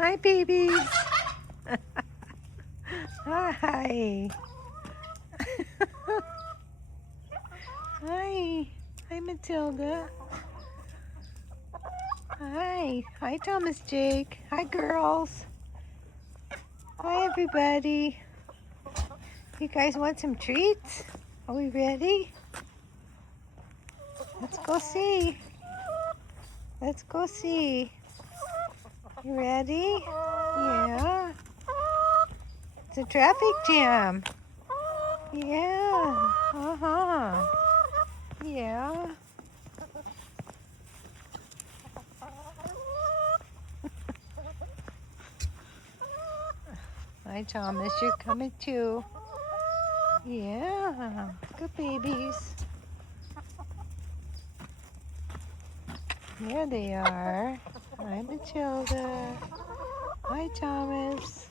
Hi, babies. Hi. Hi. Hi, Matilda. Hi. Hi, Thomas Jake. Hi, girls. Hi, everybody. You guys want some treats? Are we ready? Let's go see. Let's go see. You ready? Yeah. It's a traffic jam. Yeah. Uh-huh. Yeah. Hi, Thomas. You're coming too. Yeah. Good babies. There they are. Hi, Matilda. Hi, Thomas.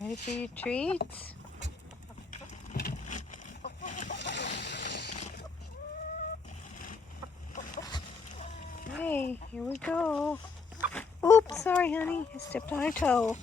Ready for your treats? Okay, here we go. Oops, sorry, honey. I stepped on her toe.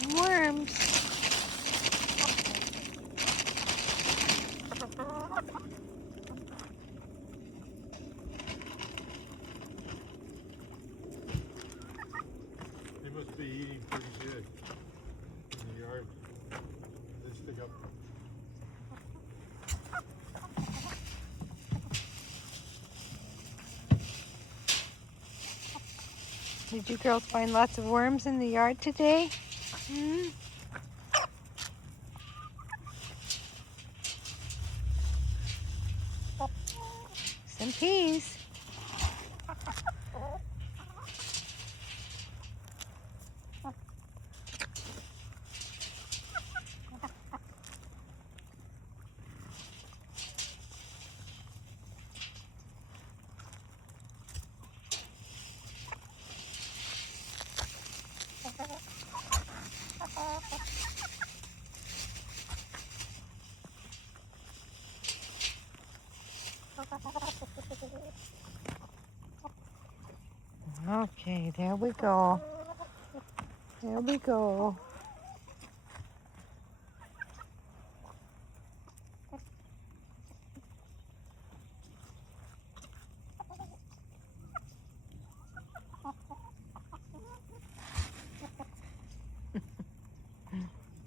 Some worms. They must be eating pretty good in the yard. They stick up. Did you girls find lots of worms in the yard today? Hmm? Some peas. Okay, there we go. There we go.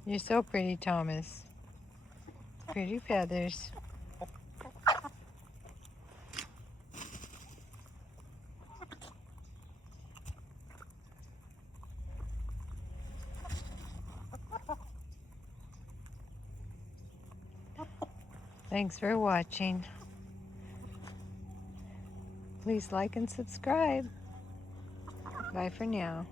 You're so pretty, Thomas. Pretty feathers. Thanks for watching. Please like and subscribe. Bye for now.